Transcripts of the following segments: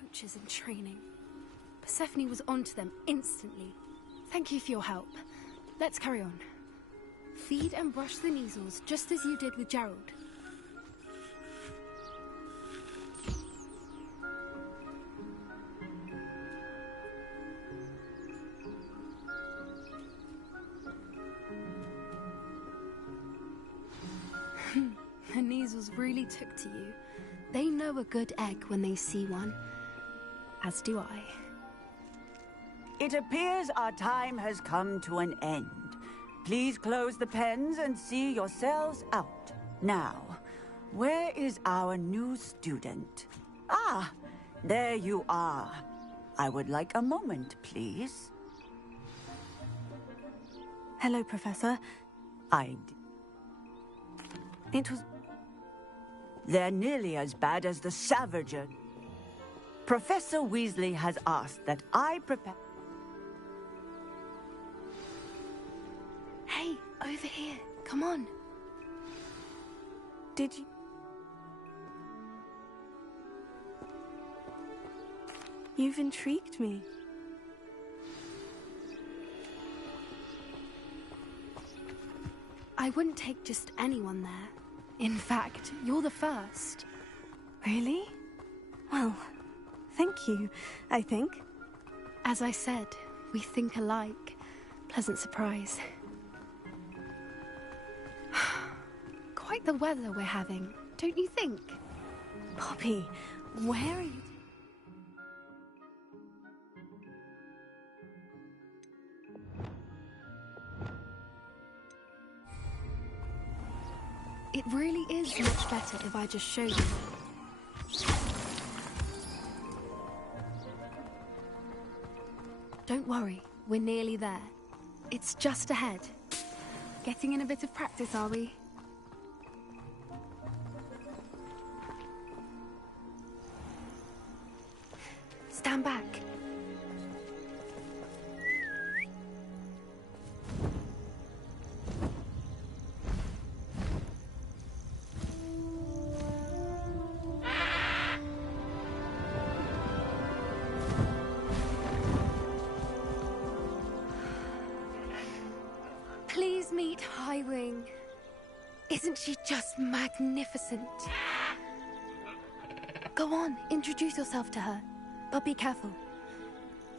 poachers in training. Persephone was onto them instantly. Thank you for your help. Let's carry on. Feed and brush the measles just as you did with Gerald. The measles really took to you. They know a good egg when they see one. As do I. It appears our time has come to an end. Please close the pens and see yourselves out. Now, where is our new student? Ah, there you are. I would like a moment, please. Hello, Professor. It was... They're nearly as bad as the Savager. Professor Weasley has asked that I prepare... Hey, over here. Come on. Did you... You've intrigued me. I wouldn't take just anyone there. In fact, you're the first. Really? Well, thank you, I think. As I said, we think alike. Pleasant surprise. Quite the weather we're having, don't you think? Poppy, where are you? It really is much better if I just show you. Don't worry, we're nearly there. It's just ahead. Getting in a bit of practice, are we? Stand back. Please meet Highwing. Isn't she just magnificent? Go on, introduce yourself to her. But be careful.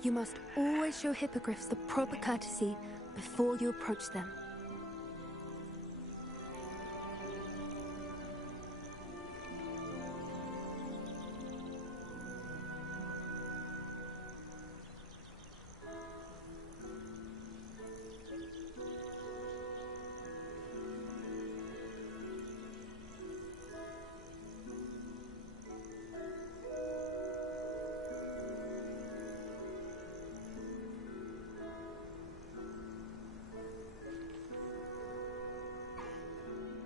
You must always show hippogriffs the proper courtesy before you approach them.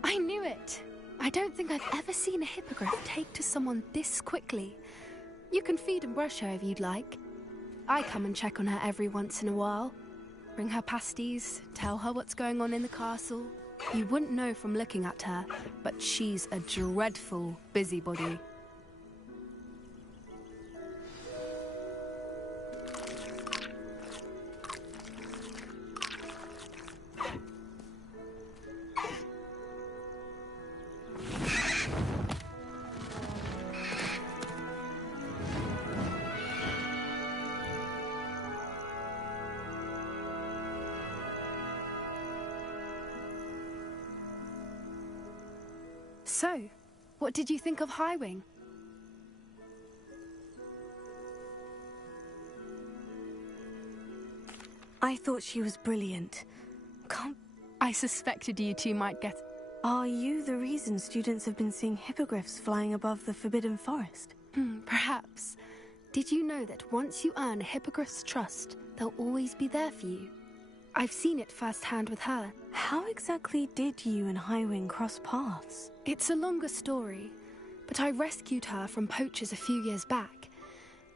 I knew it! I don't think I've ever seen a hippogriff take to someone this quickly. You can feed and brush her if you'd like. I come and check on her every once in a while. Bring her pasties, tell her what's going on in the castle. You wouldn't know from looking at her, but she's a dreadful busybody. So, what did you think of Highwing? I thought she was brilliant. I suspected you two might get... Are you the reason students have been seeing hippogriffs flying above the Forbidden Forest? Perhaps. Did you know that once you earn a hippogriff's trust, they'll always be there for you? I've seen it firsthand with her. How exactly did you and Highwing cross paths? It's a longer story, but I rescued her from poachers a few years back.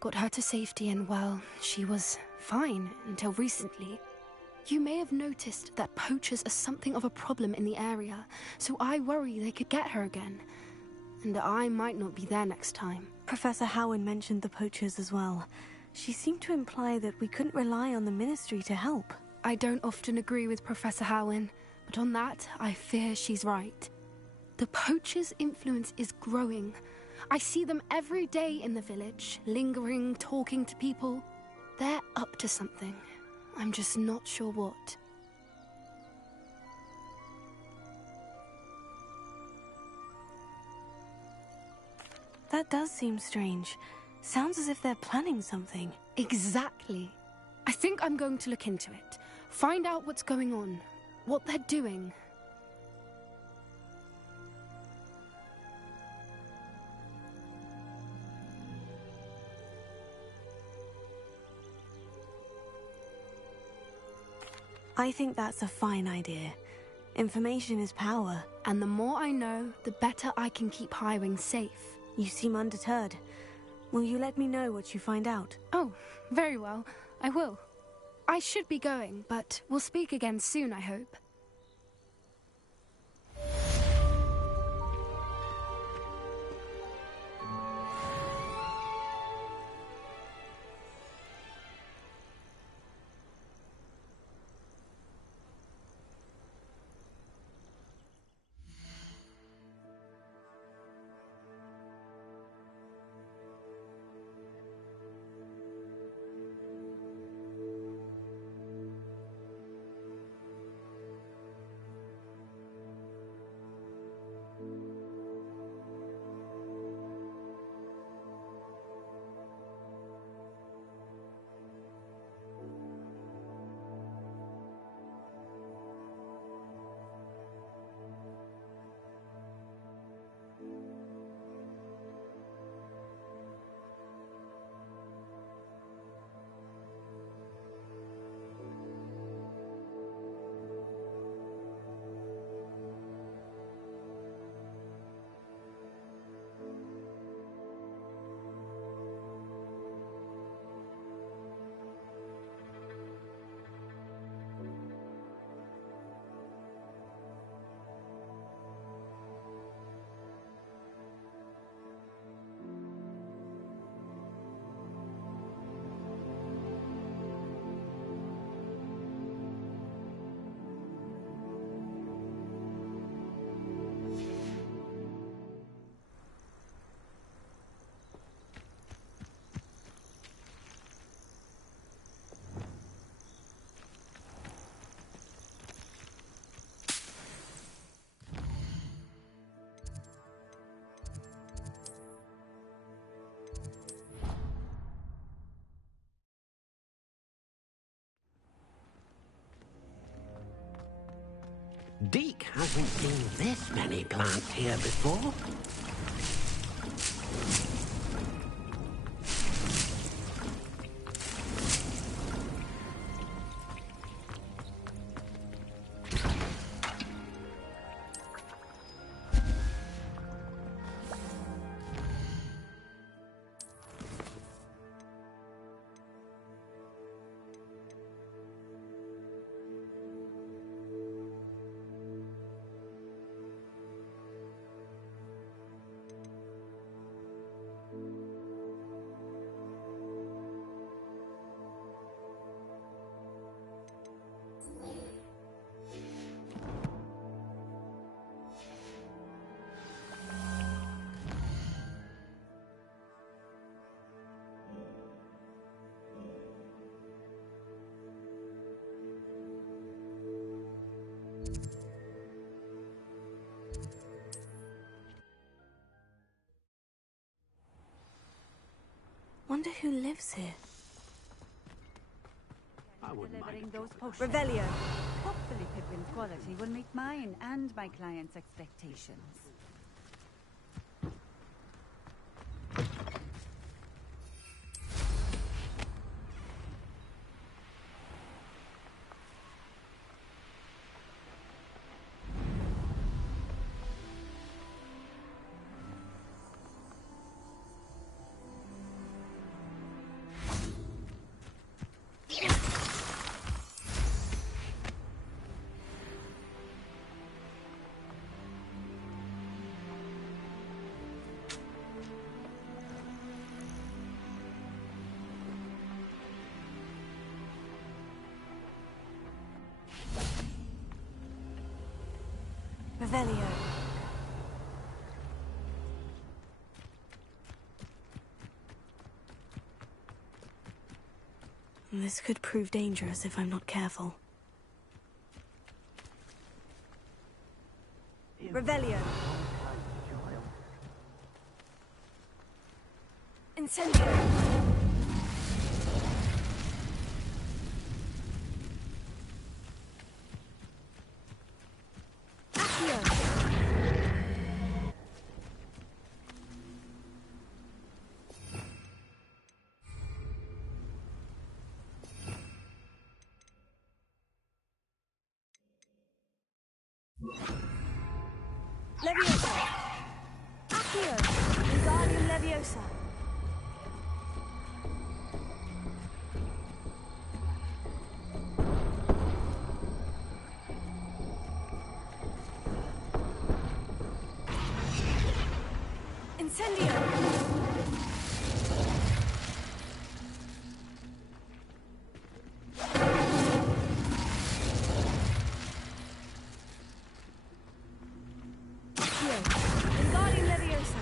Got her to safety and, well, she was fine until recently. You may have noticed that poachers are something of a problem in the area, so I worry they could get her again. And I might not be there next time. Professor Howin mentioned the poachers as well. She seemed to imply that we couldn't rely on the Ministry to help. I don't often agree with Professor Howin, but on that, I fear she's right. The poachers' influence is growing. I see them every day in the village, lingering, talking to people. They're up to something. I'm just not sure what. That does seem strange. Sounds as if they're planning something. Exactly. I think I'm going to look into it. Find out what's going on, what they're doing. I think that's a fine idea. Information is power. And the more I know, the better I can keep Highwing safe. You seem undeterred. Will you let me know what you find out? Oh, very well. I will. I should be going, but we'll speak again soon, I hope. Deke hasn't seen this many plants here before. Wonder who lives here. I wouldn't mind. Those potions. Revelio. Hopefully Pippin's quality will meet mine and my client's expectations. Revelio. This could prove dangerous if I'm not careful. Revelio. Incendio. Accio. Leviosa. Accio. Wingardium Leviosa. Incendio. Wingardium Leviosa.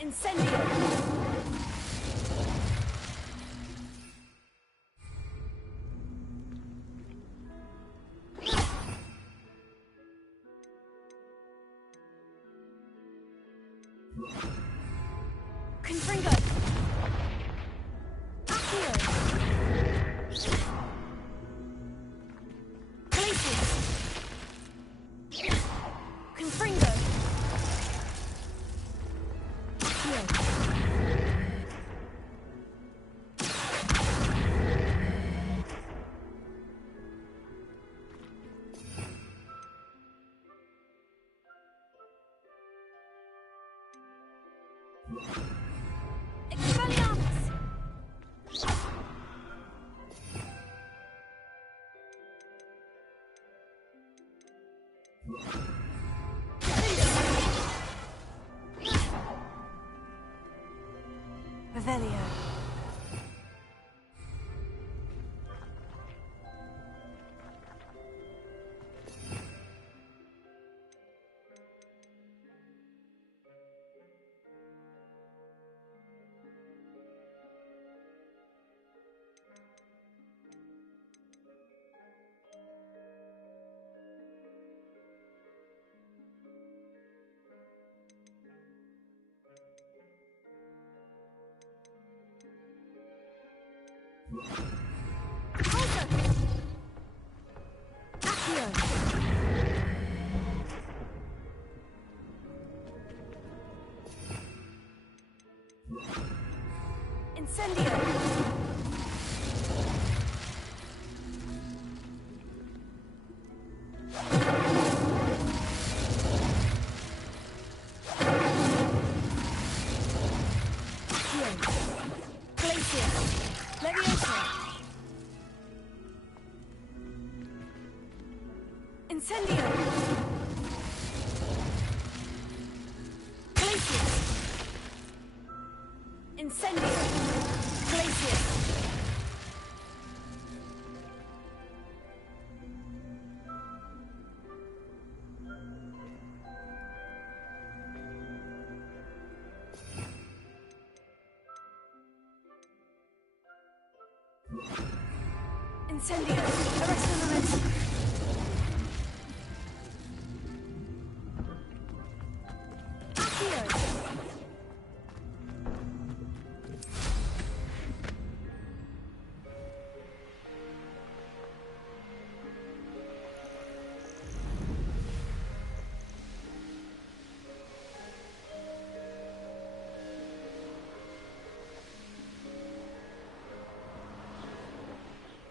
Incendio. Confringo. Accio. Glacius. Confringo. Accio. Expelliarmus! Revelio. Incendio! Glacius! Leviosa! Incendio! Glacius! Incendio! Glacius! Incendio! Arresto momentum! Accio!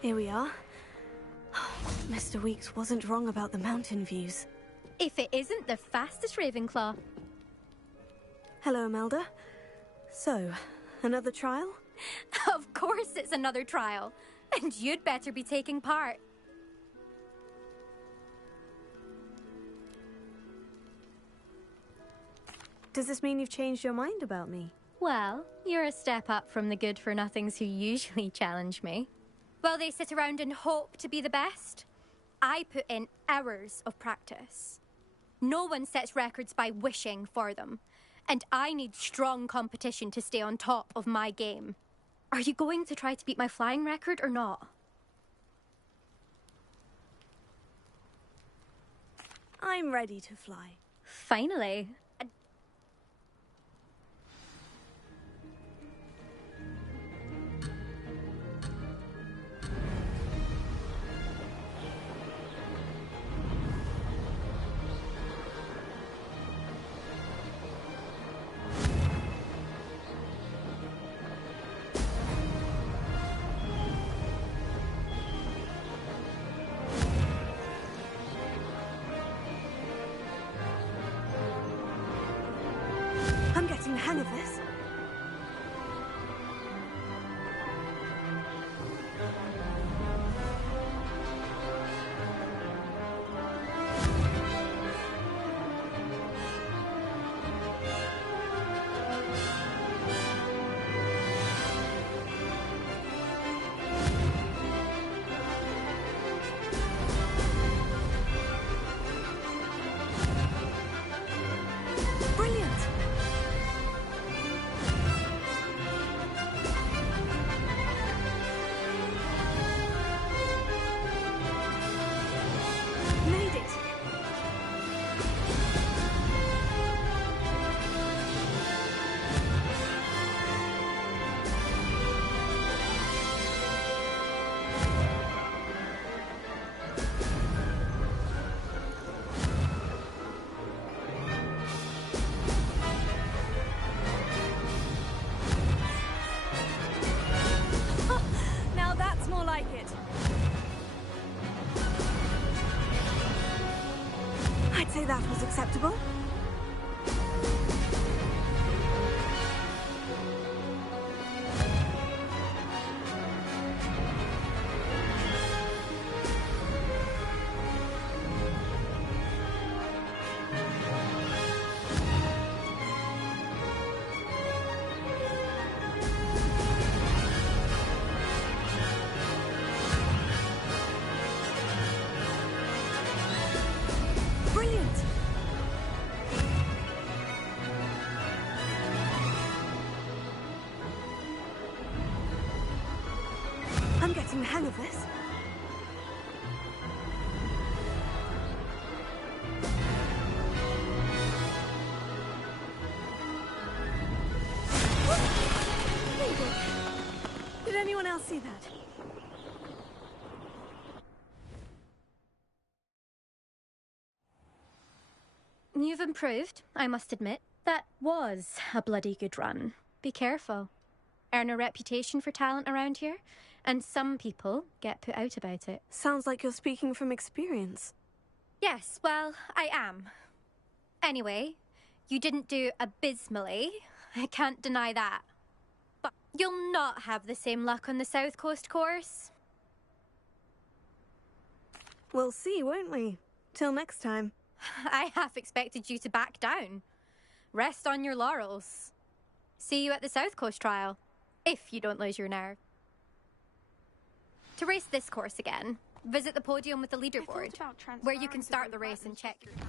Here we are. Mr. Weeks wasn't wrong about the mountain views. If it isn't the fastest Ravenclaw. Hello, Imelda. So, another trial? Of course it's another trial. And you'd better be taking part. Does this mean you've changed your mind about me? Well, you're a step up from the good-for-nothings who usually challenge me. While they sit around and hope to be the best, I put in hours of practice. No one sets records by wishing for them. And I need strong competition to stay on top of my game. Are you going to try to beat my flying record or not? I'm ready to fly. Finally. I'm getting the hang of this. Brilliant! Made it! Now that's more like it. I'd say that was acceptable. Brilliant! I'm getting the hang of this. Did anyone else see that? You've improved, I must admit. That was a bloody good run. Be careful. Earn a reputation for talent around here, and some people get put out about it. Sounds like you're speaking from experience. Yes, well, I am. Anyway, you didn't do abysmally. I can't deny that. But you'll not have the same luck on the South Coast course. We'll see, won't we? Till next time. I half expected you to back down. Rest on your laurels. See you at the South Coast trial, if you don't lose your nerve. To race this course again, visit the podium with the leaderboard, where you can start the race and check your time.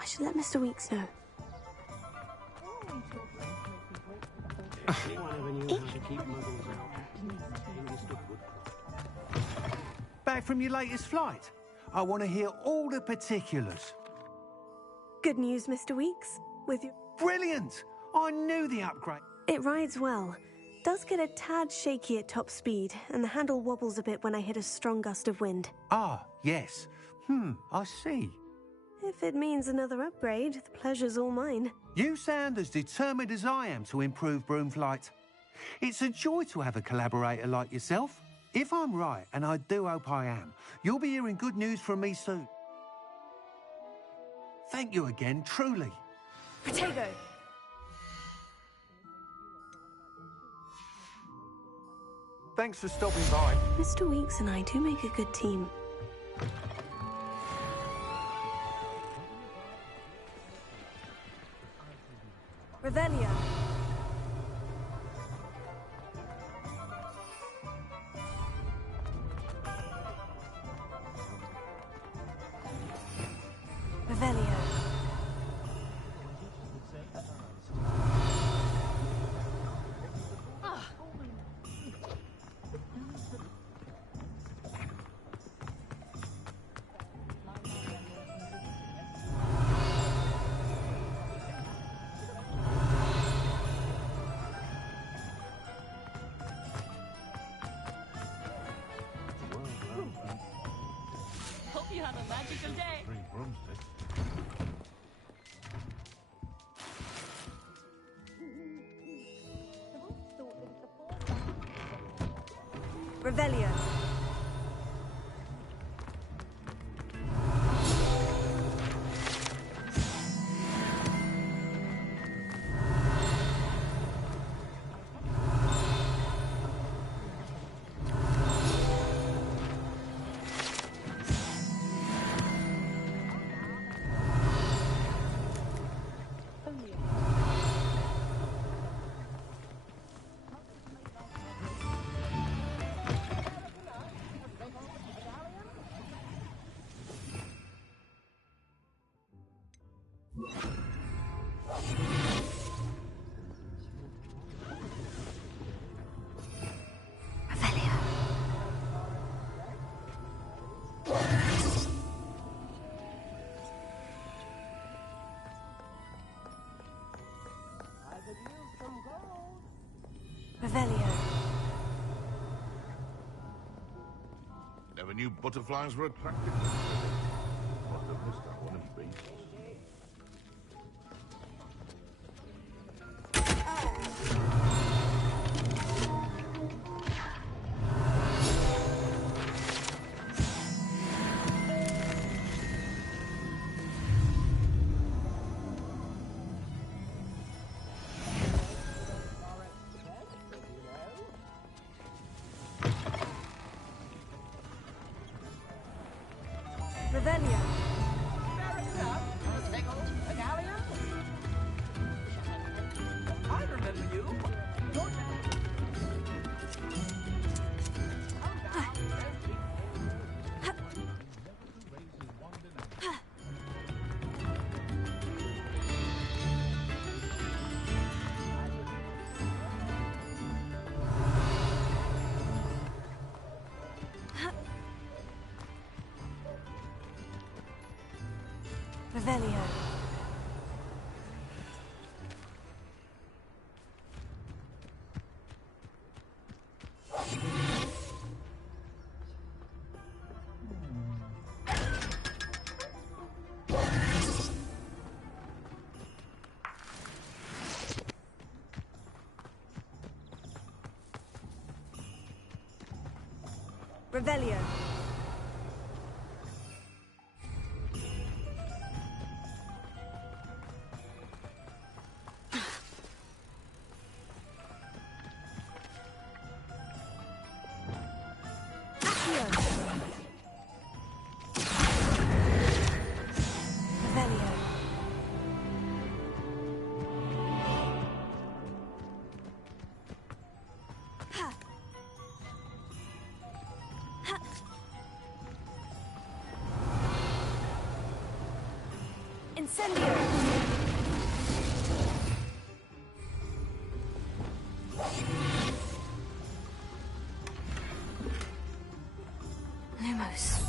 I should let Mr. Weeks know. Back from your latest flight? I want to hear all the particulars. Good news, Mr. Weeks. With your... Brilliant! I knew the upgrade. It rides well. Does get a tad shaky at top speed, and the handle wobbles a bit when I hit a strong gust of wind. Ah, yes. I see. If it means another upgrade, the pleasure's all mine. You sound as determined as I am to improve broom flight. It's a joy to have a collaborator like yourself. If I'm right, and I do hope I am, you'll be hearing good news from me soon. Thank you again, truly. Protego! Thanks for stopping by. Mr. Weeks and I do make a good team. Revelio. Revelio. Hope you have a magical day. Revelio. Revelio. Never knew butterflies were attractive. Must have missed that one in beasts. Revelio. I remember you. Revelio. Revelio. Incendio! Lumos.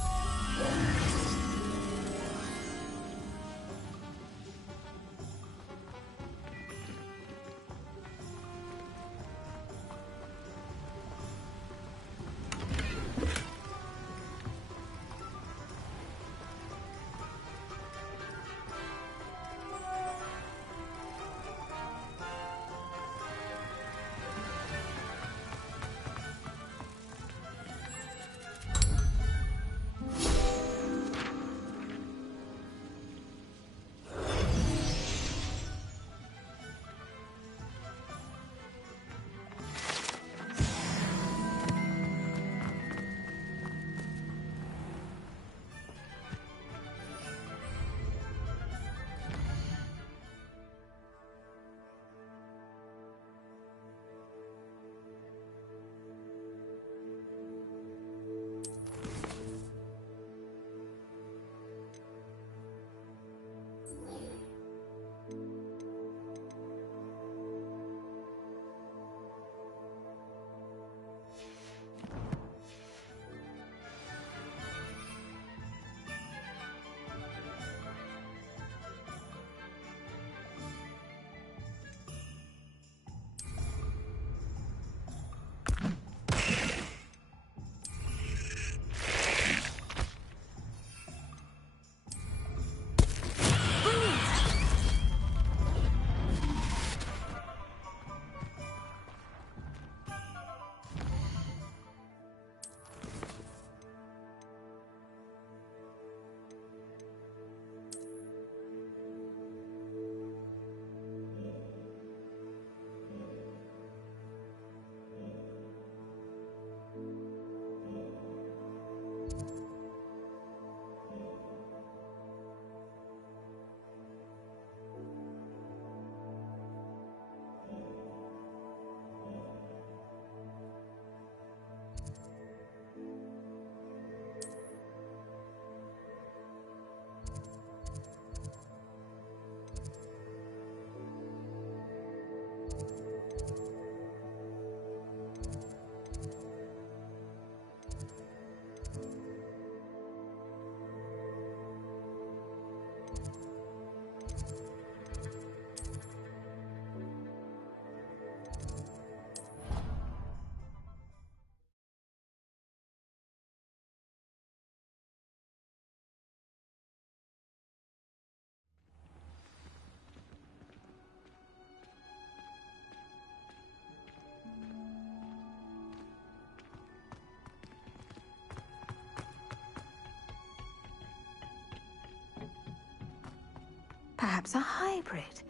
Perhaps a hybrid.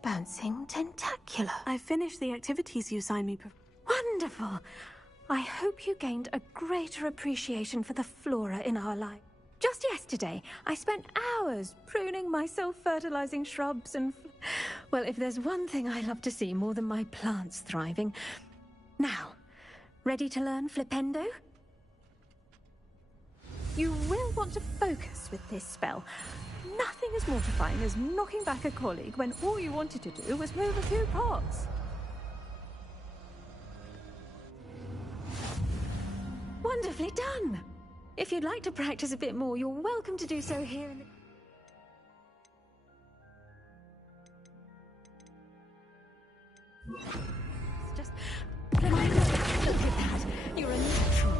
Bouncing tentacular. I finished the activities you signed me. Wonderful! I hope you gained a greater appreciation for the flora in our life. Just yesterday, I spent hours pruning my self-fertilizing shrubs and... Well, if there's one thing I love to see more than my plants thriving... Now, ready to learn Flipendo? You will want to focus with this spell. Nothing as mortifying as knocking back a colleague when all you wanted to do was move a few pots. Wonderfully done! If you'd like to practice a bit more, you're welcome to do so here in the... It's just... Look at that! You're a natural.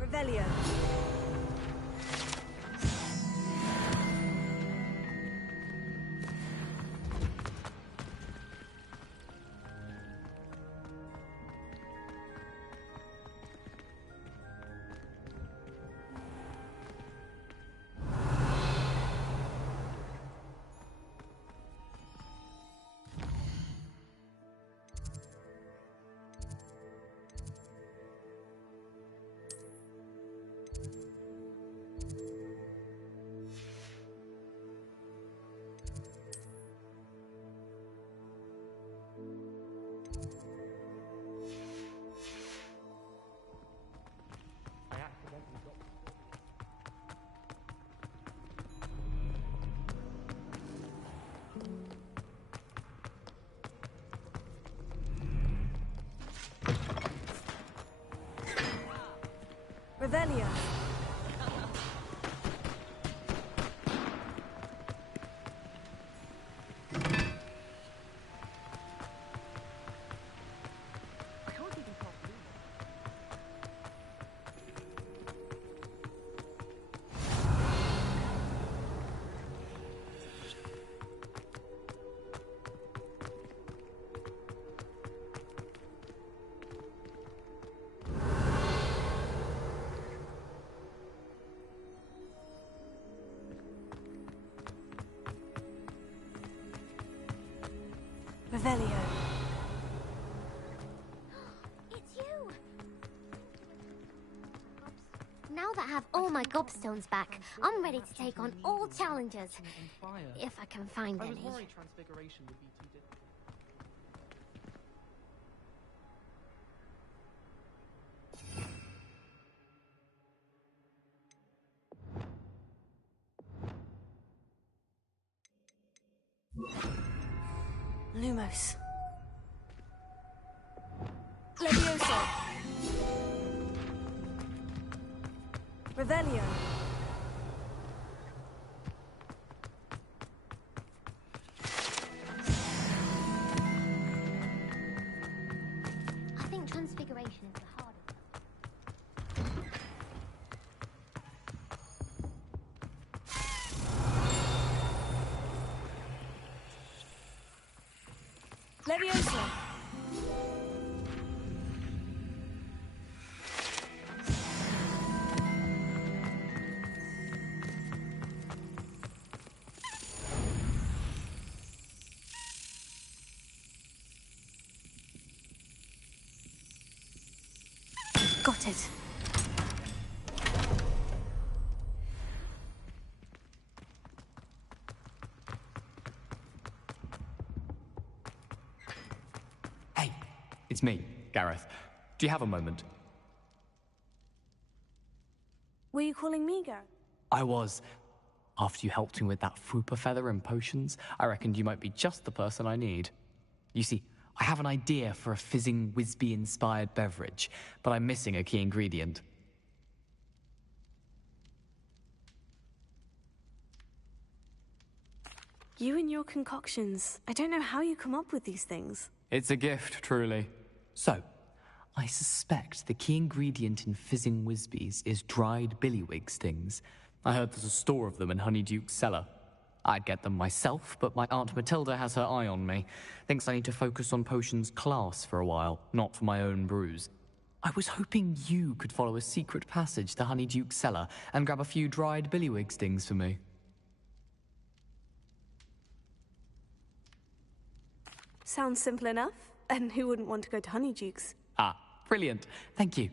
Revelio. Revelio. Revelio. It's you! Now that I have all my gobstones back, I'm ready to take on all challenges. If I can find any. Transfiguration would be too difficult. Lumos. Levioso. Revelio. I think transfiguration is the hardest. Levioso. Got it. Hey, it's me, Gareth. Do you have a moment? Were you calling me, Gareth? I was. After you helped me with that Fupa feather and potions, I reckoned you might be just the person I need. You see, I have an idea for a fizzing Whizbee-inspired beverage, but I'm missing a key ingredient. You and your concoctions. I don't know how you come up with these things. It's a gift, truly. So, I suspect the key ingredient in fizzing Whizbees is dried billywig stings. I heard there's a store of them in Honeyduke's cellar. I'd get them myself, but my Aunt Matilda has her eye on me. Thinks I need to focus on potions class for a while, not for my own brews. I was hoping you could follow a secret passage to Honeyduke's cellar and grab a few dried billywig stings for me. Sounds simple enough. And who wouldn't want to go to Honeyduke's? Ah, brilliant. Thank you.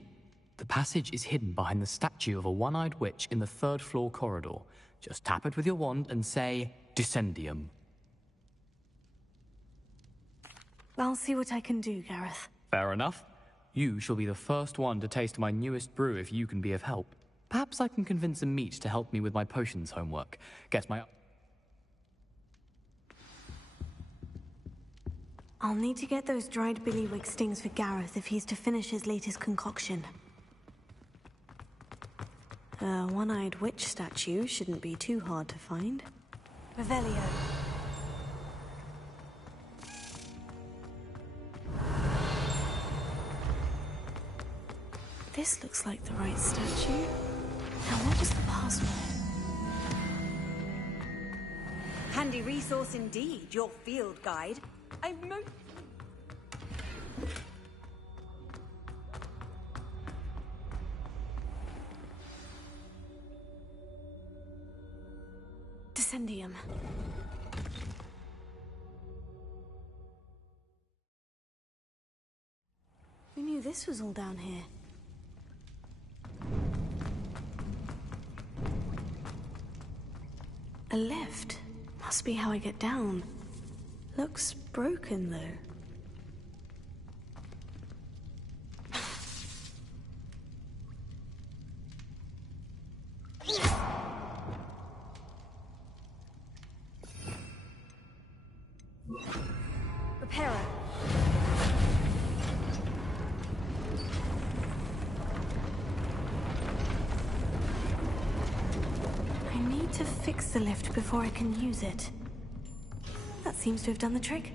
The passage is hidden behind the statue of a one-eyed witch in the third-floor corridor. Just tap it with your wand and say, Descendium. I'll see what I can do, Gareth. Fair enough. You shall be the first one to taste my newest brew if you can be of help. Perhaps I can convince a meat to help me with my potions homework. Get my... I'll need to get those dried billywig stings for Gareth if he's to finish his latest concoction. A one-eyed witch statue shouldn't be too hard to find. Revelio. This looks like the right statue. Now, what was the password? Handy resource indeed, your field guide. Descendium. Who knew this was all down here? A lift. Must be how I get down. Looks broken, though. Repairer. I need to fix the lift before I can use it. That seems to have done the trick.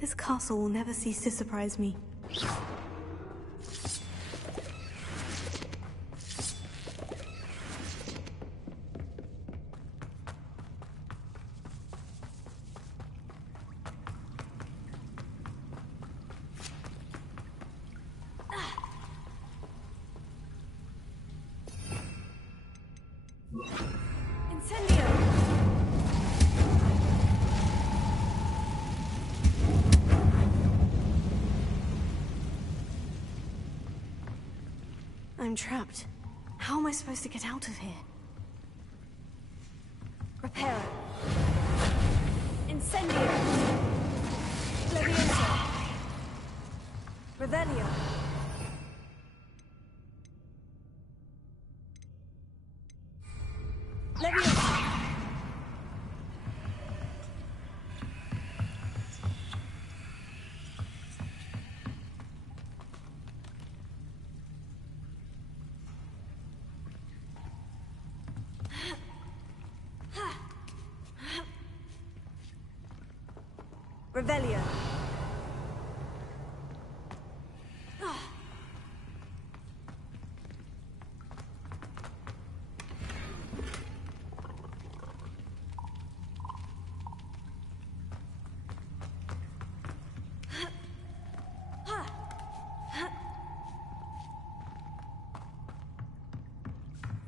This castle will never cease to surprise me. I'm trapped. How am I supposed to get out of here? Repairer. Incendio. Leviosa. Revelio. Leviosa. Revelio.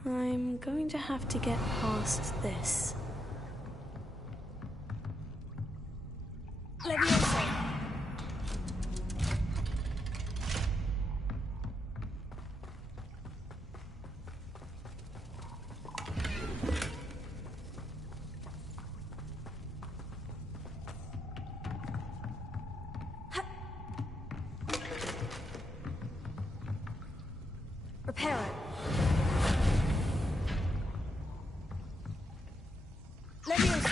I'm going to have to get past this. Leviosa. Reparo. Leviosa.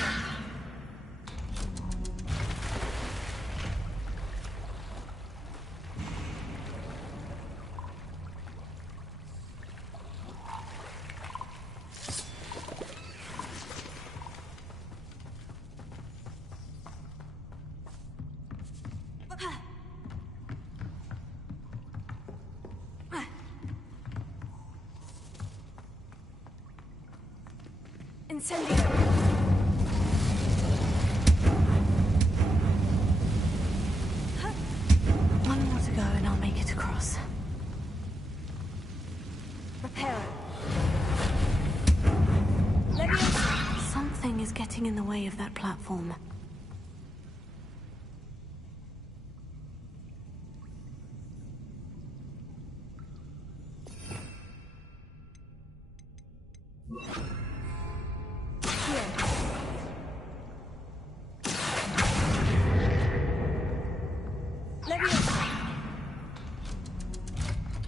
Incendio. One more to go and I'll make it across. Reparo. Leviosa. Something is getting in the way of that platform.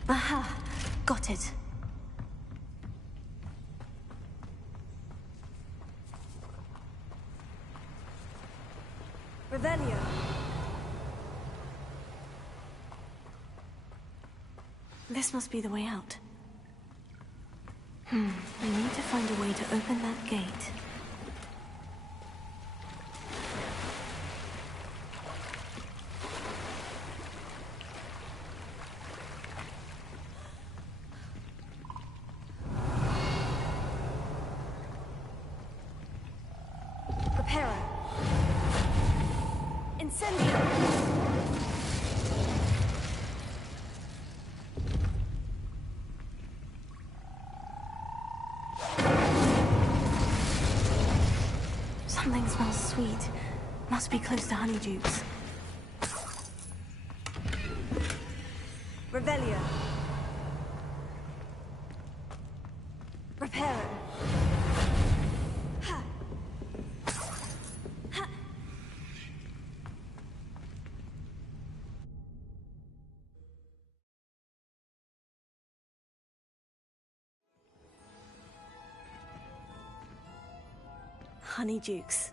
Aha! Got it. Revelio. This must be the way out. I need to find a way to open that gate. Reparo. Incendio. Something smells sweet. Must be close to Honeydukes. Revelio. Reparo. Ha. Ha. Honeydukes.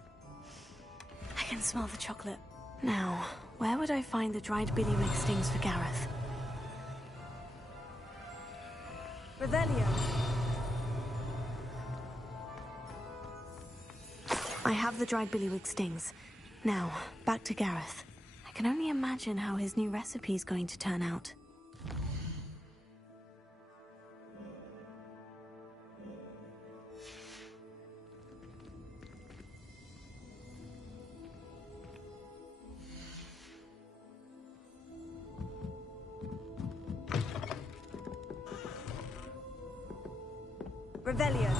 I can smell the chocolate. Now, where would I find the dried billywig stings for Gareth? Revelio. I have the dried billywig stings. Now, back to Gareth. I can only imagine how his new recipe is going to turn out. Revelio.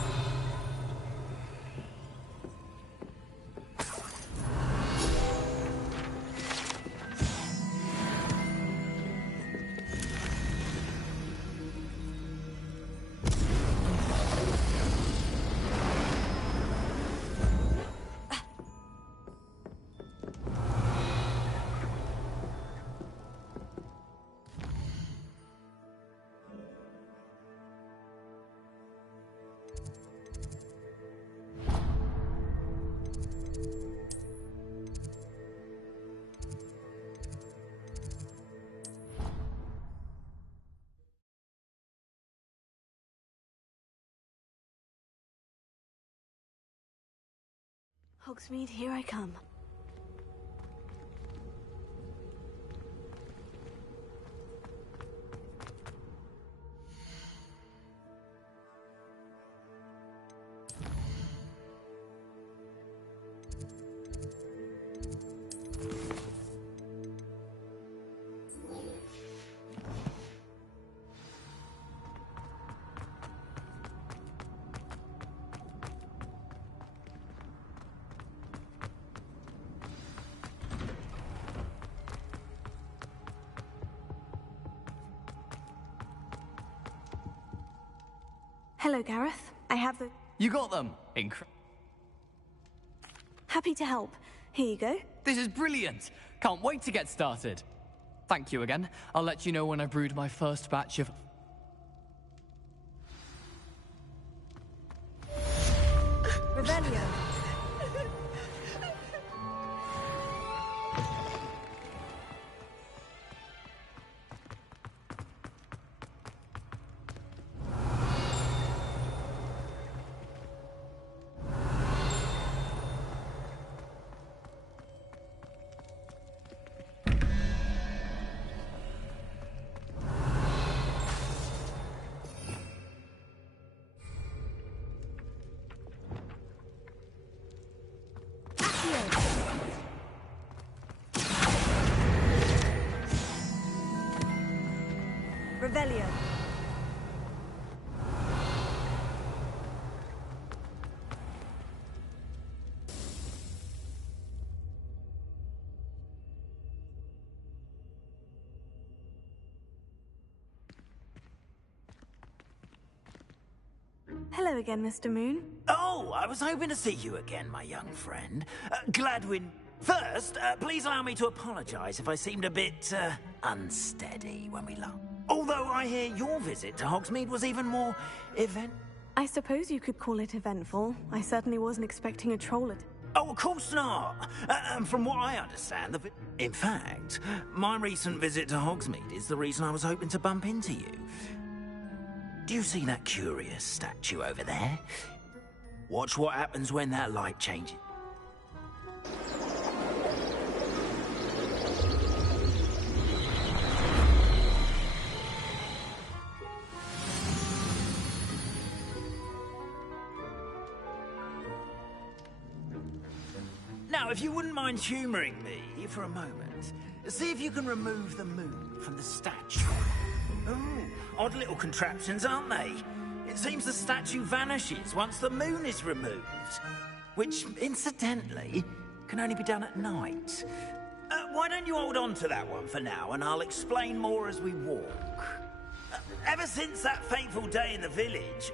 Hogsmeade, here I come. Hello, Gareth. I have the... You got them! Happy to help. Here you go. This is brilliant! Can't wait to get started. Thank you again. I'll let you know when I brewed my first batch of... Revelio. Revelio. Hello again, Mr. Moon. Oh, I was hoping to see you again, my young friend. Gladwin, first, please allow me to apologize if I seemed a bit, unsteady when we laughed. Although I hear your visit to Hogsmeade was even more I suppose you could call it eventful. I certainly wasn't expecting a troll at... Oh, of course not. From what I understand, in fact, my recent visit to Hogsmeade is the reason I was hoping to bump into you. Do you see that curious statue over there? Watch what happens when that light changes. Now, if you wouldn't mind humouring me for a moment, see if you can remove the moon from the statue. Ooh, odd little contraptions, aren't they? It seems the statue vanishes once the moon is removed. Which, incidentally, can only be done at night. Why don't you hold on to that one for now, and I'll explain more as we walk. Ever since that fateful day in the village...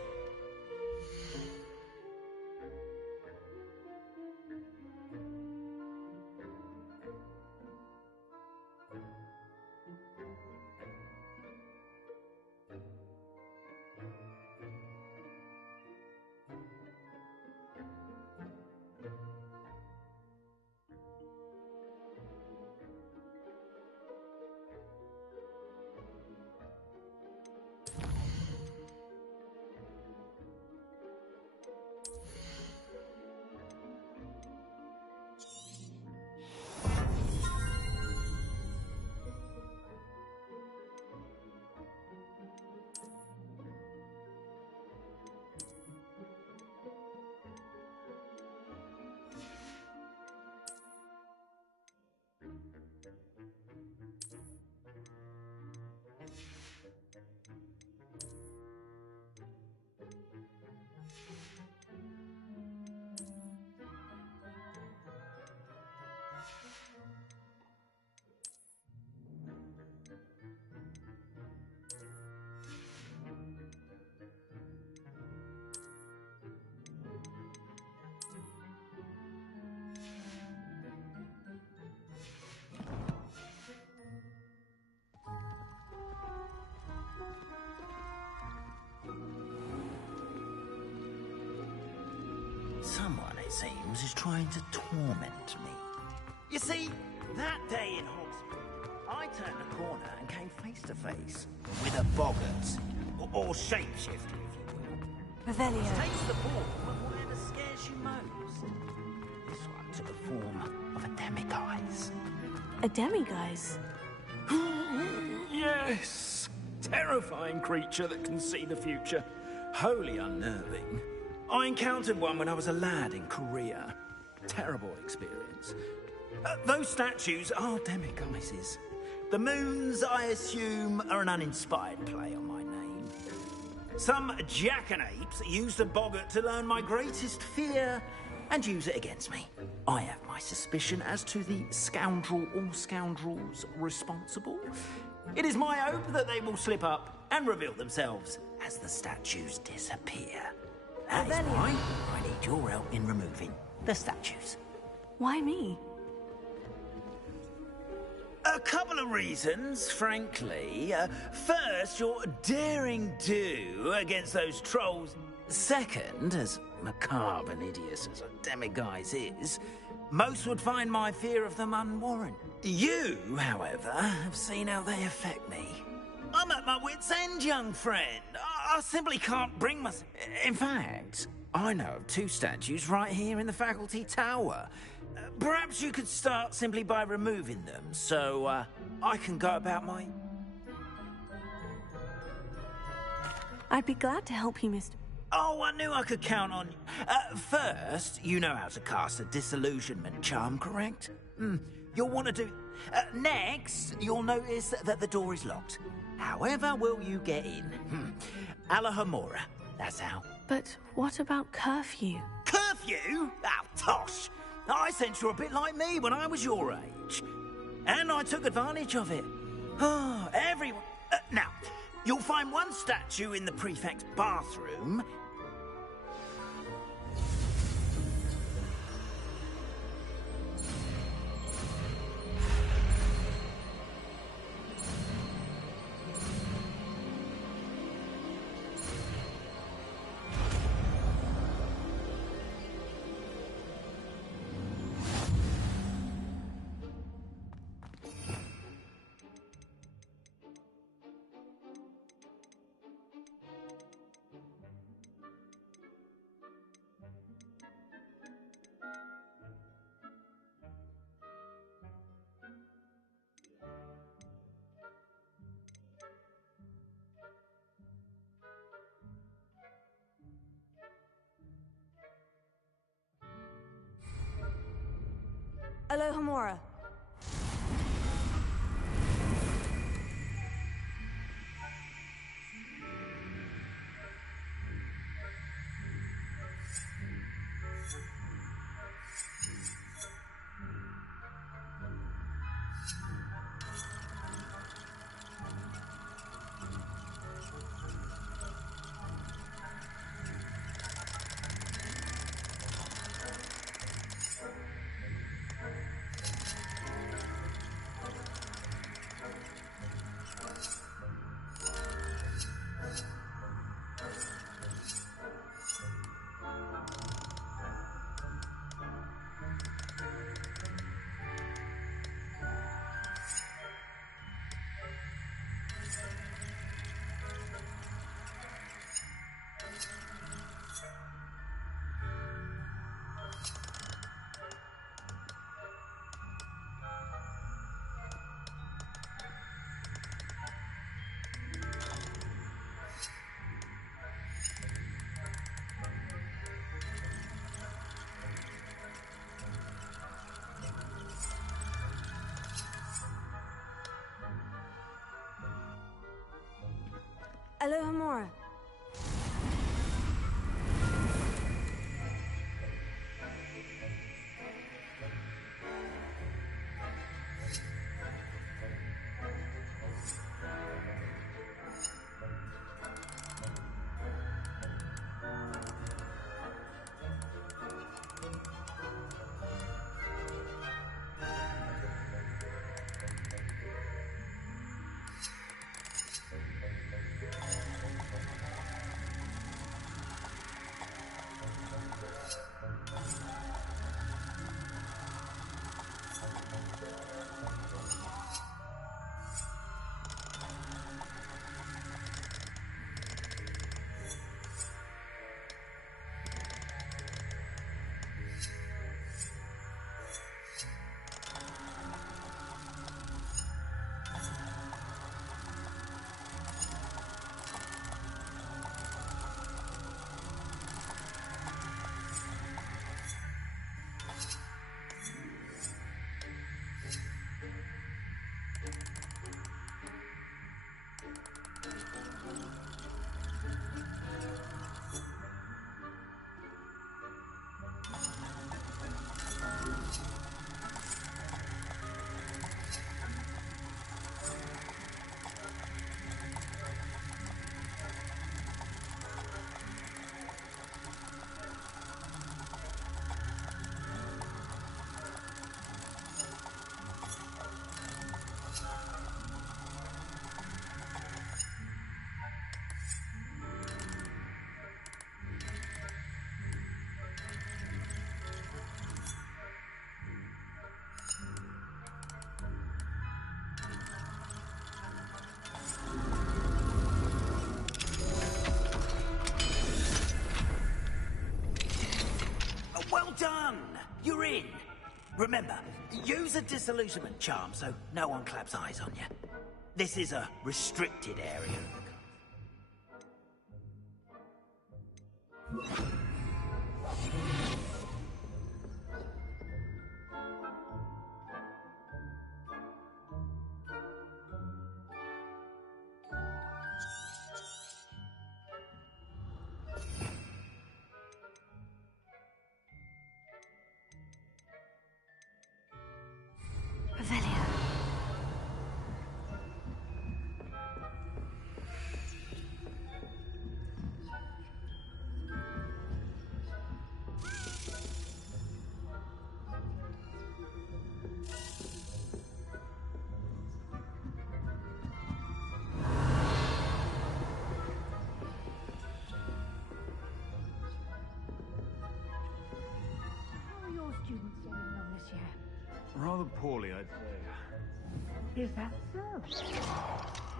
Someone, it seems, is trying to torment me. You see, that day in Hogsmeade, I turned a corner and came face to face with a boggart, or shapeshifter, if you will. Revelio. It takes the form of whatever scares you most. This one took the form of a demiguise. A demiguise? Yes! Terrifying creature that can see the future. Wholly unnerving. I encountered one when I was a lad in Korea. Terrible experience. Those statues are demiguises. The moons, I assume, are an uninspired play on my name. Some jackanapes used a boggart to learn my greatest fear and use it against me. I have my suspicion as to the scoundrel or scoundrels responsible. It is my hope that they will slip up and reveal themselves as the statues disappear. That is why I need your help in removing the statues. Why me? A couple of reasons, frankly. First, your daring do against those trolls. Second, as macabre and hideous as a demiguise is, most would find my fear of them unwarranted. You, however, have seen how they affect me. I'm at my wit's end, young friend. I simply can't bring myself... In fact, I know of 2 statues right here in the faculty tower. Perhaps you could start simply by removing them, so I can go about my... I'd be glad to help you, Mr. Oh, I knew I could count on you. First, you know how to cast a disillusionment charm, correct? You'll want to do... next, you'll notice that the door is locked. However will you get in? Alahomora, that's how. But what about curfew? Curfew? Oh, tosh! I sense you're a bit like me when I was your age. And I took advantage of it. Oh, everyone... now, you'll find one statue in the prefect's bathroom. Alohomora. Alohomora. You're in. Remember, use a disillusionment charm so no one claps eyes on you. This is a restricted area. Revelio. How are your students getting on this year? Rather poorly, I'd say. Is that so?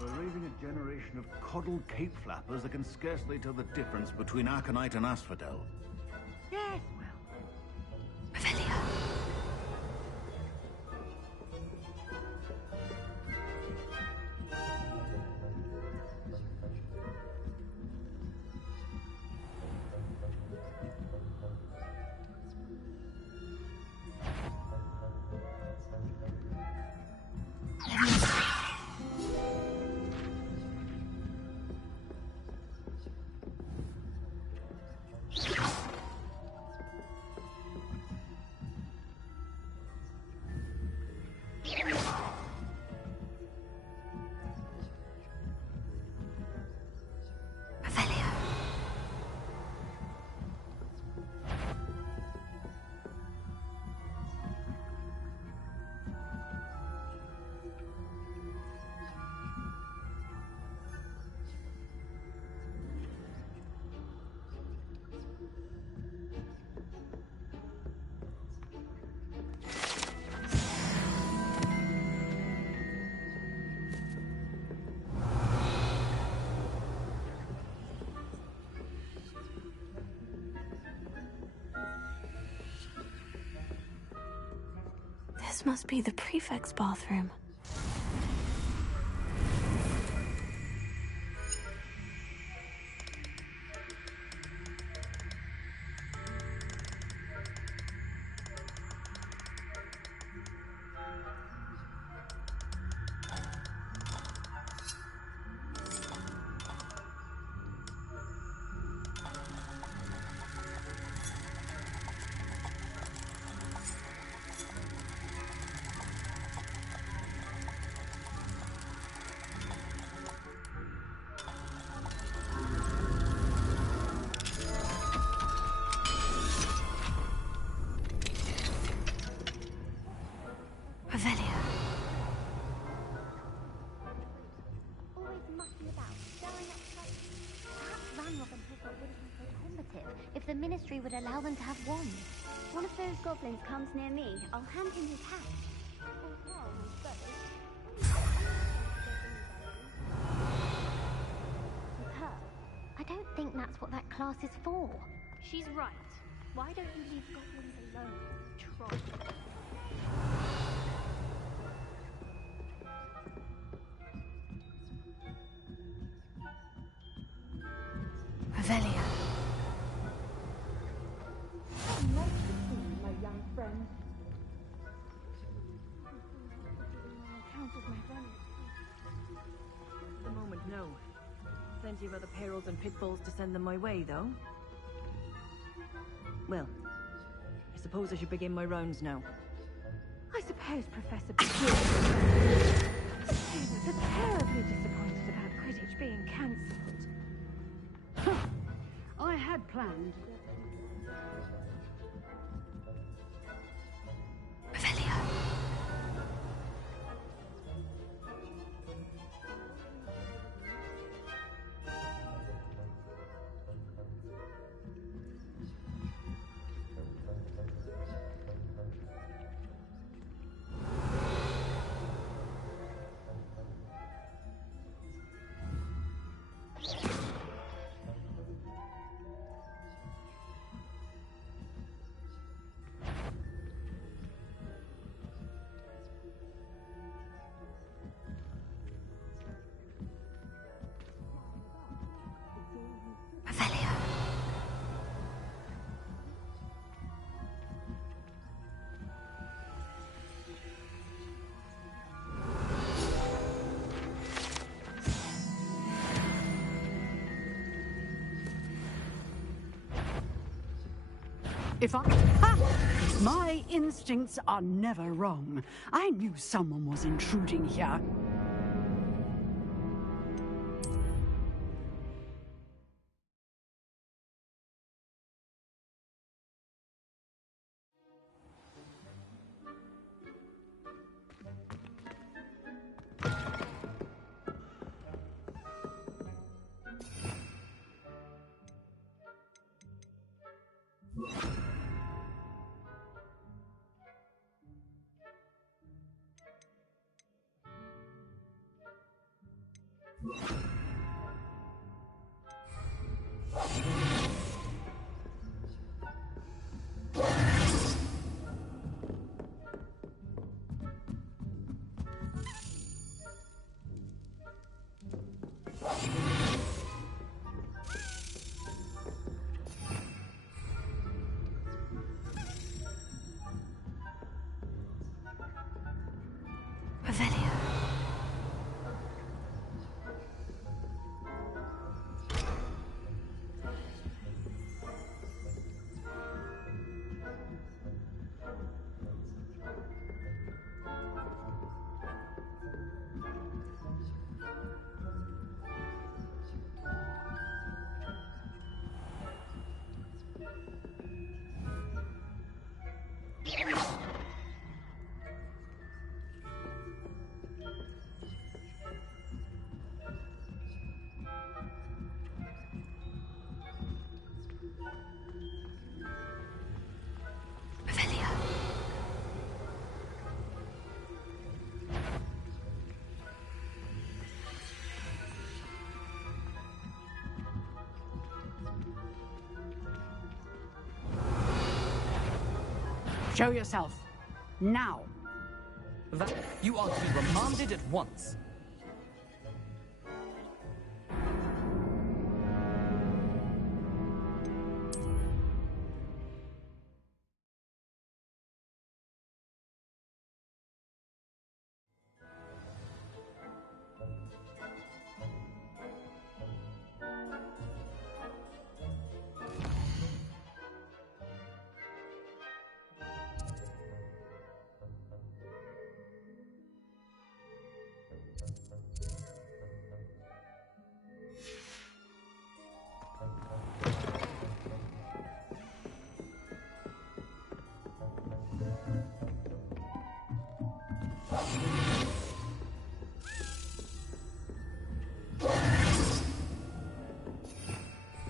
We're raising a generation of coddled cape flappers that can scarcely tell the difference between aconite and asphodel. Yes, well. Revelio. This must be the prefect's bathroom. Revelio. Always mucking about, stirring up trouble. Perhaps Ranrock and Hogwarts wouldn't be so combative if the Ministry would allow them to have wands. One of those goblins comes near me, I'll hand him his hat. With her, I don't think that's what that class is for. She's right. Why don't you leave goblins alone, troll? Revelio. Nice to see you, my young friend. Account of my friend. At the moment, no. Plenty of other perils and pitfalls to send them my way, though. Well, I suppose I should begin my rounds now. I suppose Professor Begin was terribly disappointed about Quidditch being cancelled. I had planned. Revelio. If I... Ha! My instincts are never wrong. I knew someone was intruding here. Revelio. Show yourself. Now. You are to be remanded at once.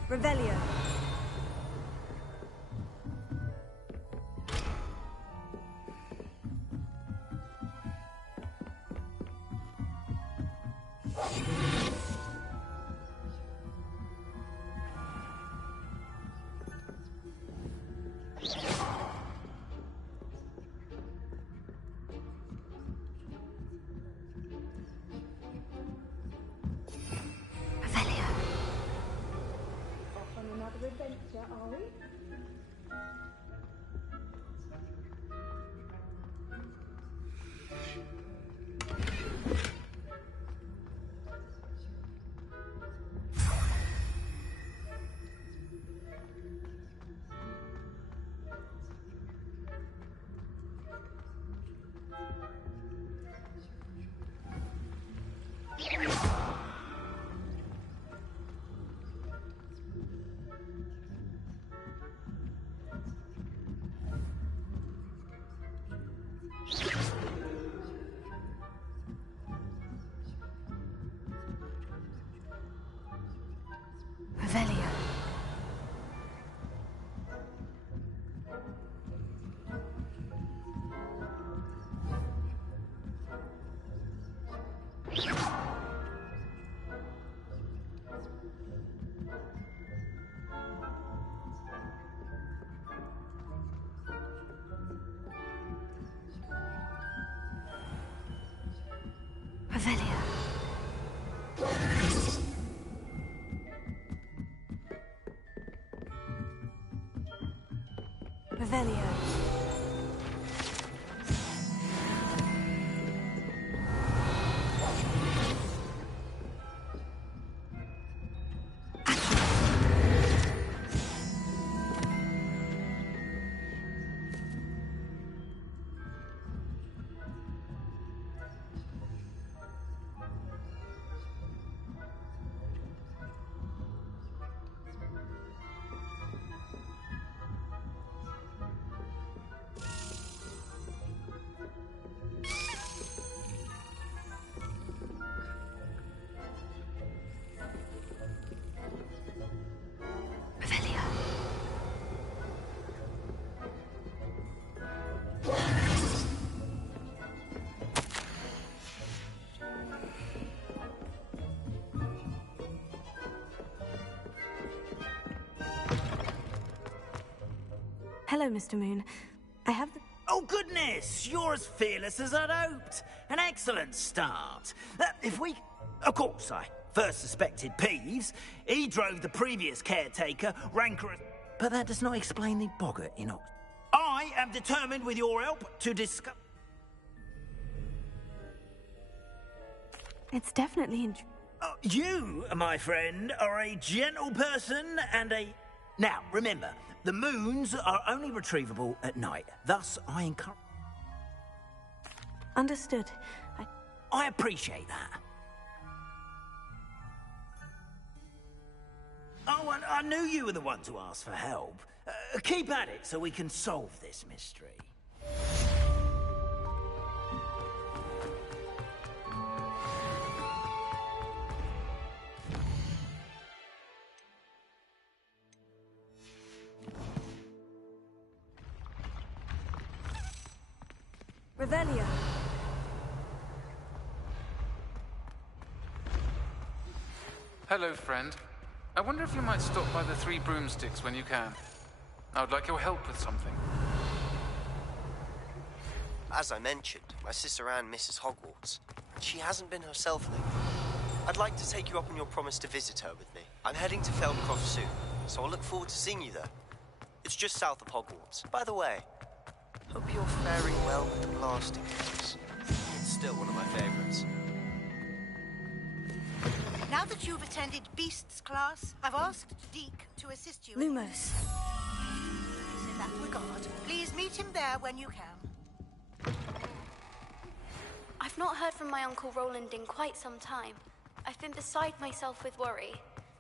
Revelio. Adventure, are we? Revelio. Revelio. Revelio. Hello, Mr. Moon. I have the... Oh, goodness! You're as fearless as I'd hoped. An excellent start. If we... Of course, I first suspected Peeves. He drove the previous caretaker, rancorous... But that does not explain the boggart in Oxford. I am determined, with your help, to discover... It's definitely... You, my friend, are a gentle person and a... Now, remember, the moons are only retrievable at night. Thus, I encourage... Understood. I appreciate that. Oh, and I knew you were the one to ask for help. Keep at it so we can solve this mystery. Revelio. Hello, friend. I wonder if you might stop by the Three Broomsticks when you can. I would like your help with something. As I mentioned, my sister Anne misses Hogwarts, and she hasn't been herself lately. I'd like to take you up on your promise to visit her with me. I'm heading to Feldcroft soon, so I'll look forward to seeing you there. It's just south of Hogwarts. By the way, hope you're faring well with the blasting case. It's still one of my favorites. Now that you've attended Beasts class, I've asked Deke to assist you. Lumos. In that regard, please meet him there when you can. I've not heard from my Uncle Roland in quite some time. I've been beside myself with worry.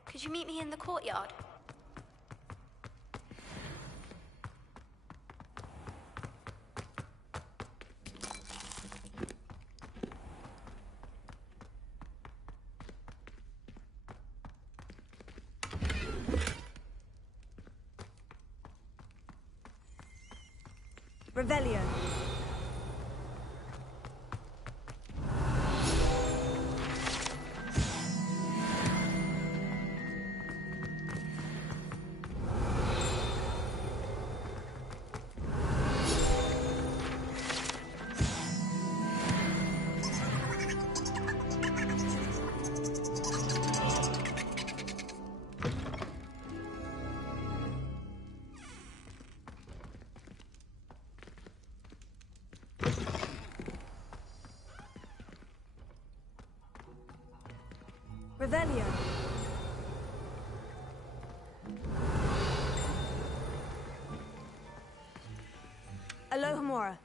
Could you meet me in the courtyard? Revelio. Revelio. Alohomora.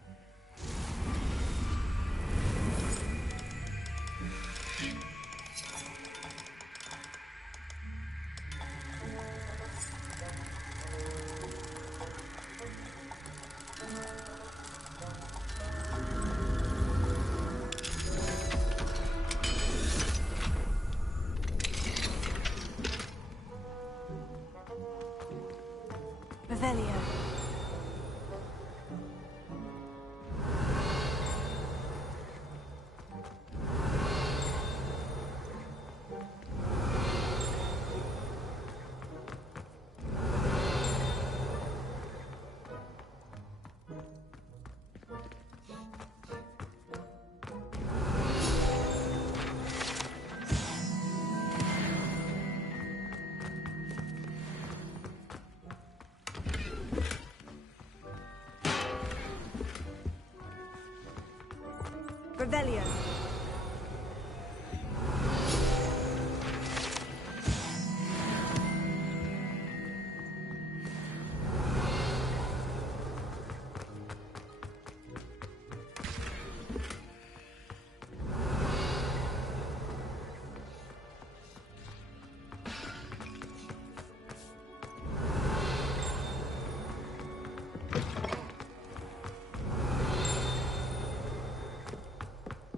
Revelio. Revelio.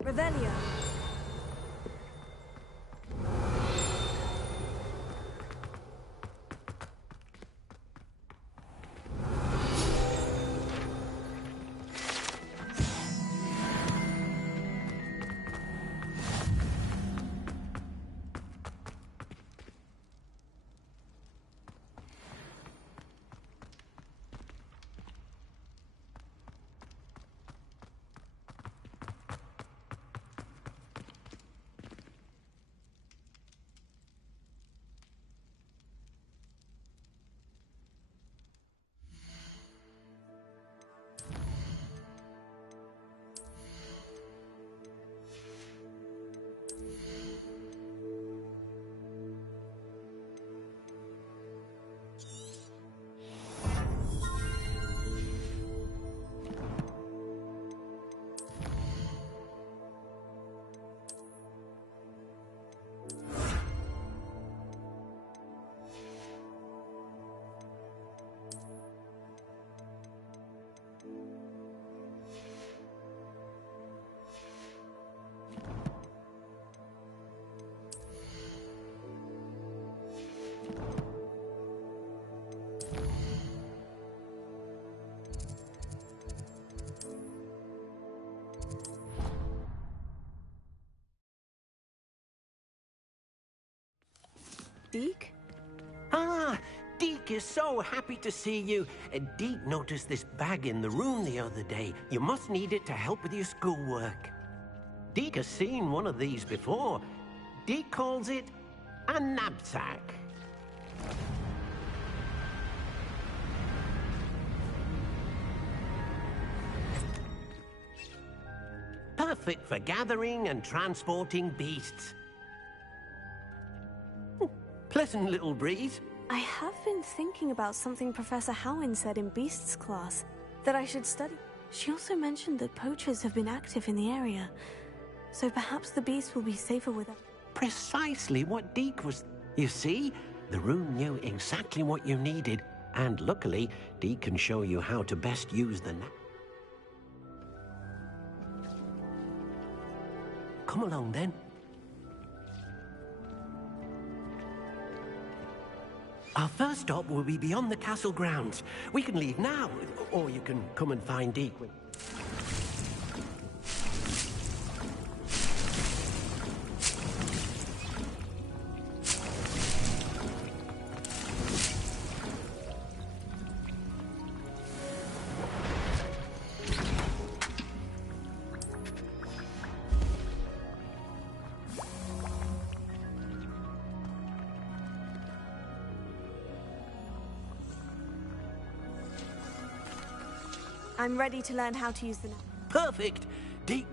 Revelio. Deke? Ah, Deke is so happy to see you. Deke noticed this bag in the room the other day. You must need it to help with your schoolwork. Deke has seen one of these before. Deke calls it a knapsack. Perfect for gathering and transporting beasts. Pleasant little breeze. I have been thinking about something Professor Howin said in Beasts class, that I should study. She also mentioned that poachers have been active in the area, so perhaps the beasts will be safer with us. Precisely what Deke was... You see, the room knew exactly what you needed, and luckily, Deke can show you how to best use the Come along, then. Our first stop will be beyond the castle grounds. We can leave now, or you can come and find Deke. I'm ready to learn how to use the net. Perfect! Deke...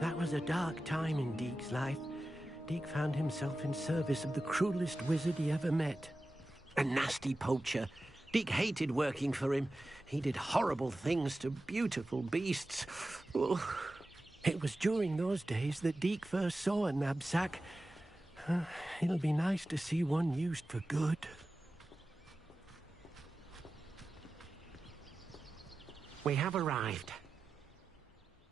That was a dark time in Deke's life. Deke found himself in service of the cruelest wizard he ever met. A nasty poacher. Deke hated working for him. He did horrible things to beautiful beasts. Oh. It was during those days that Deke first saw a knapsack. It'll be nice to see one used for good. We have arrived.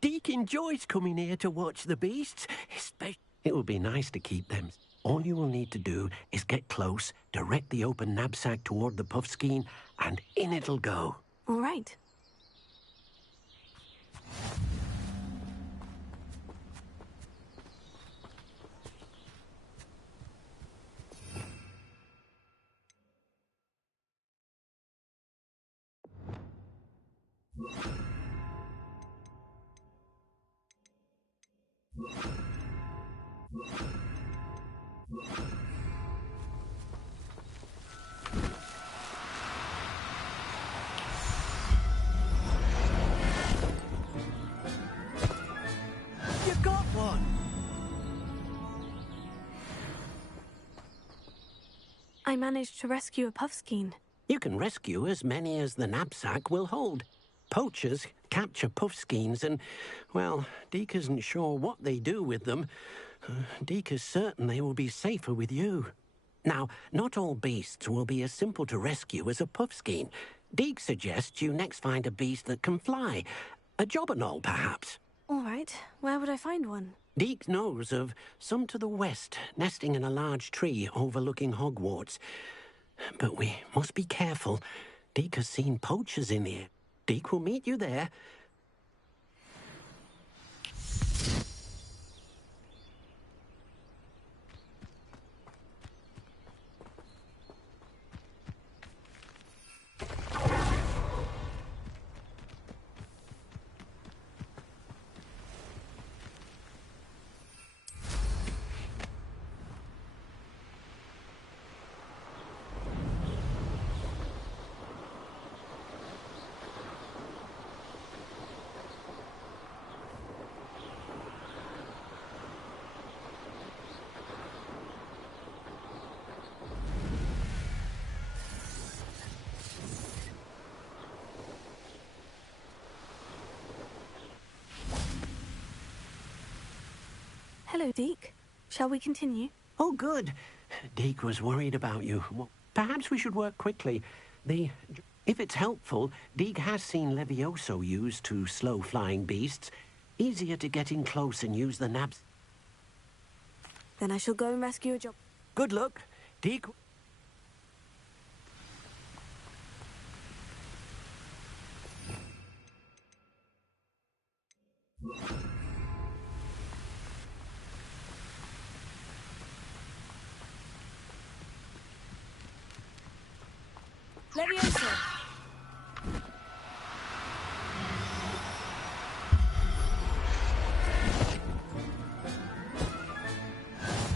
Deke enjoys coming here to watch the beasts. It will be nice to keep them. All you will need to do is get close, direct the open knapsack toward the puffskein, and in it'll go. All right. You got one! I managed to rescue a puffskein. You can rescue as many as the knapsack will hold. Poachers capture puffskeins and, well, Deke isn't sure what they do with them. Deke is certain they will be safer with you. Now, not all beasts will be as simple to rescue as a puffskein. Deke suggests you next find a beast that can fly. A jobberknoll, perhaps. All right. Where would I find one? Deke knows of some to the west, nesting in a large tree overlooking Hogwarts. But we must be careful. Deke has seen poachers in here. Deke will meet you there. Hello, Deke. Shall we continue? Oh, good. Deke was worried about you. Well, perhaps we should work quickly. If it's helpful, Deke has seen Levioso used to slow flying beasts. Easier to get in close and use the nabs. Then I shall go and rescue a job. Good luck, Deke. Leviosa!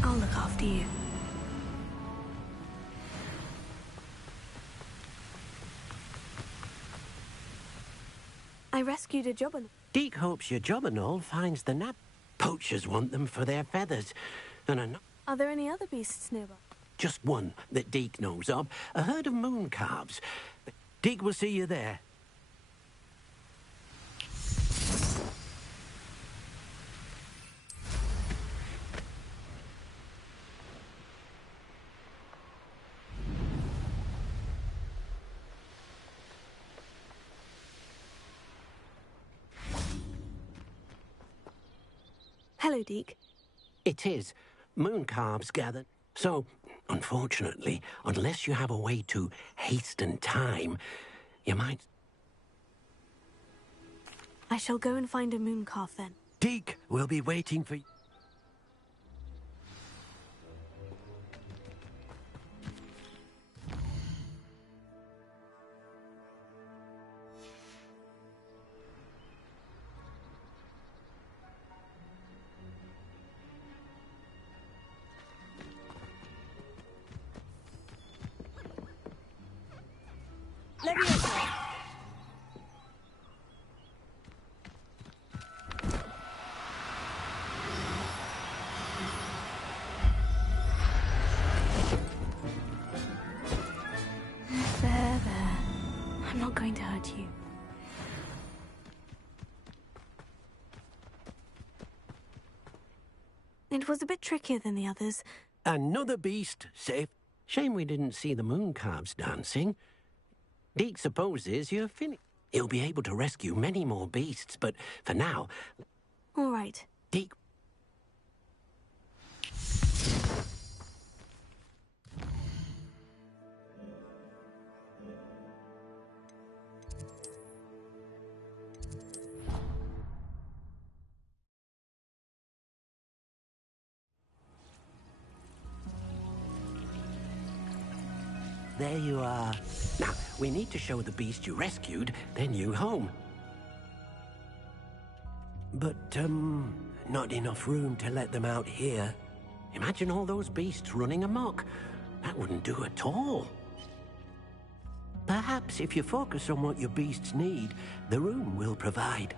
I'll look after you. I rescued a jobber. Deke hopes your jobberknoll finds the nap. Poachers want them for their feathers. And Are there any other beasts nearby? just one that Deke knows of, a herd of moon calves. Deke will see you there. Hello, Deke. It is. Moon calves gathered. So, unfortunately, unless you have a way to hasten time, you might... I shall go and find a moon calf then. Deke will be waiting for you. Leviosa! There. I'm not going to hurt you. It was a bit trickier than the others. Another beast safe. Shame we didn't see the moon calves dancing. Deke supposes you're finished. He'll be able to rescue many more beasts, but for now... All right. Deke... There you are. Now, we need to show the beast you rescued their new home. But, not enough room to let them out here. Imagine all those beasts running amok. That wouldn't do at all. Perhaps if you focus on what your beasts need, the room will provide.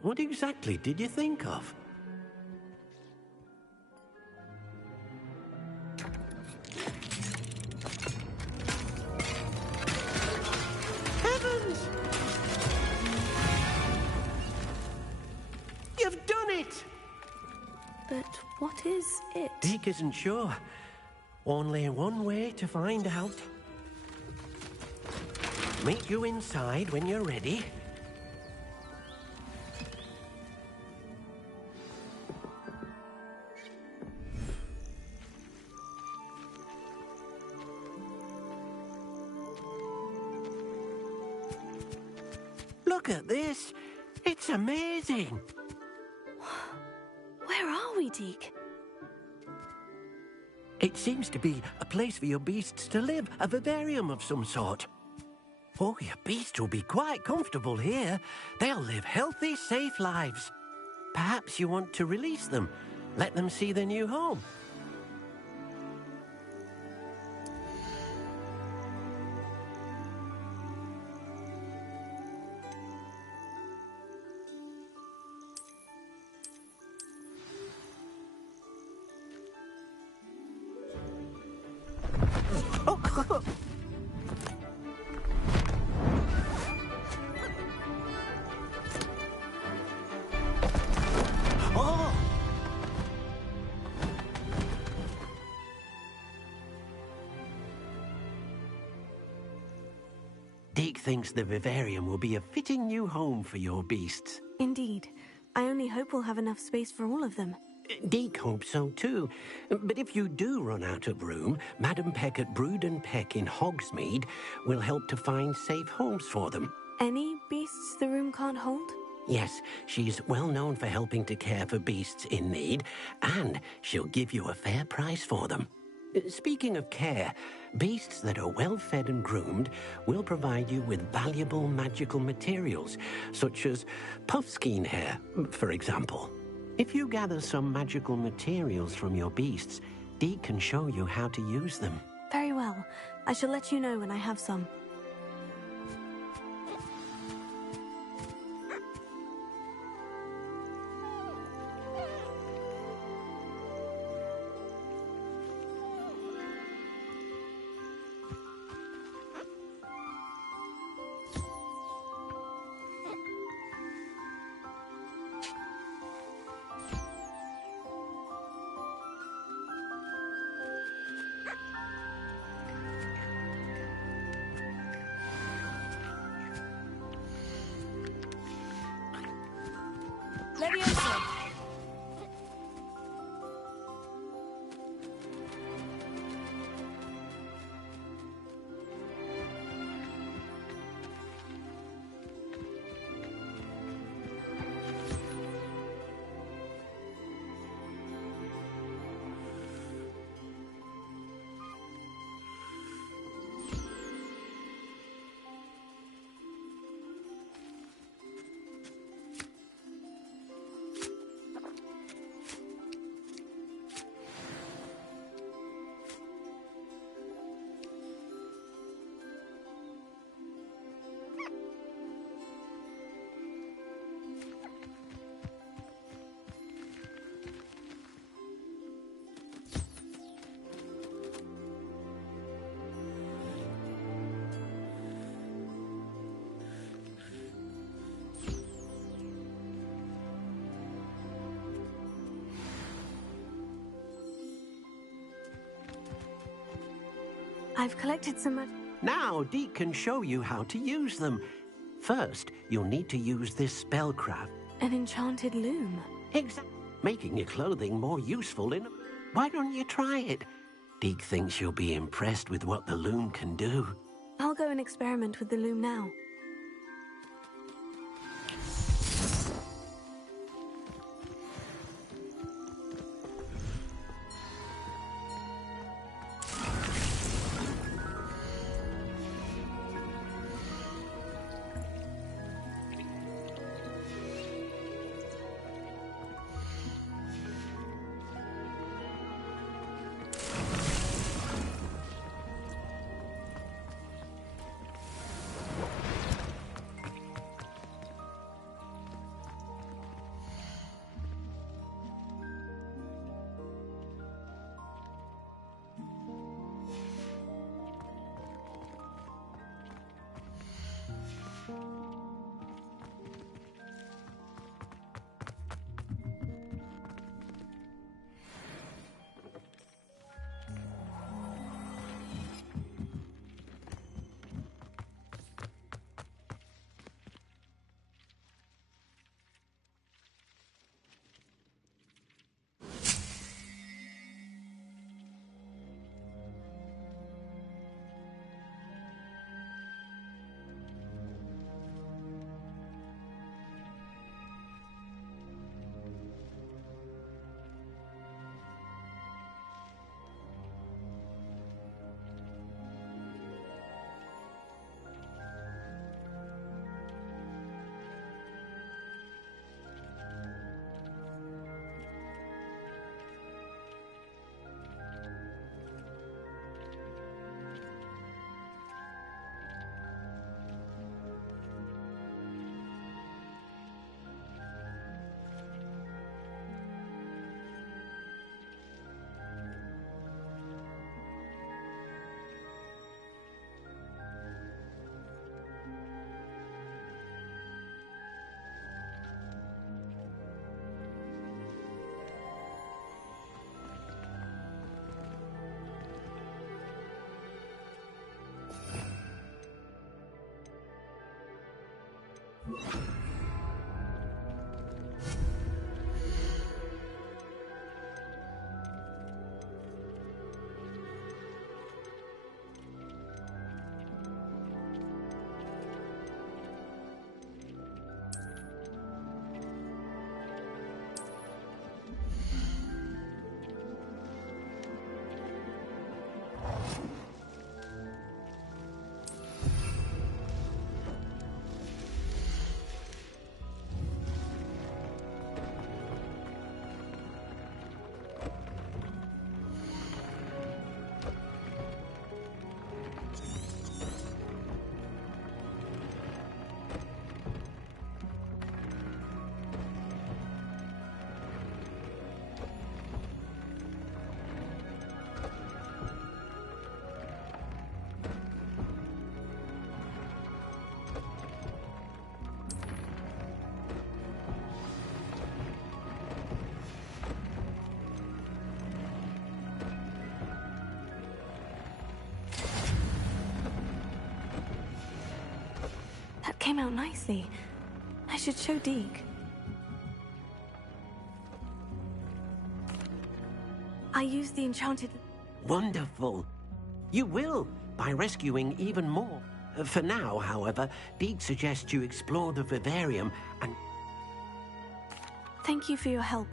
What exactly did you think of? Heavens! You've done it! But what is it? Deke isn't sure. Only one way to find out. Meet you inside when you're ready. Look at this. It's amazing. Where are we, Deke? It seems to be a place for your beasts to live, a vivarium of some sort. Oh, your beasts will be quite comfortable here. They'll live healthy, safe lives. Perhaps you want to release them, let them see their new home. Deke thinks the vivarium will be a fitting new home for your beasts. Indeed. I only hope we'll have enough space for all of them. Deke hopes so too. But if you do run out of room, Madam Peck at Brood and Peck in Hogsmeade will help to find safe homes for them. Any beasts the room can't hold? Yes, she's well known for helping to care for beasts in need, and she'll give you a fair price for them. Speaking of care, beasts that are well fed and groomed will provide you with valuable magical materials, such as puffskein hair, for example. If you gather some magical materials from your beasts, Deke can show you how to use them. Very well. I shall let you know when I have some. Leviosa! I've collected some... Now Deke can show you how to use them. First, you'll need to use this spellcraft. An enchanted loom. Exactly. Making your clothing more useful in... Why don't you try it? Deke thinks you'll be impressed with what the loom can do. I'll go and experiment with the loom now. That came out nicely. I should show Deke. I used the enchanted... Wonderful. You will, by rescuing even more. For now, however, Deke suggests you explore the vivarium and... Thank you for your help.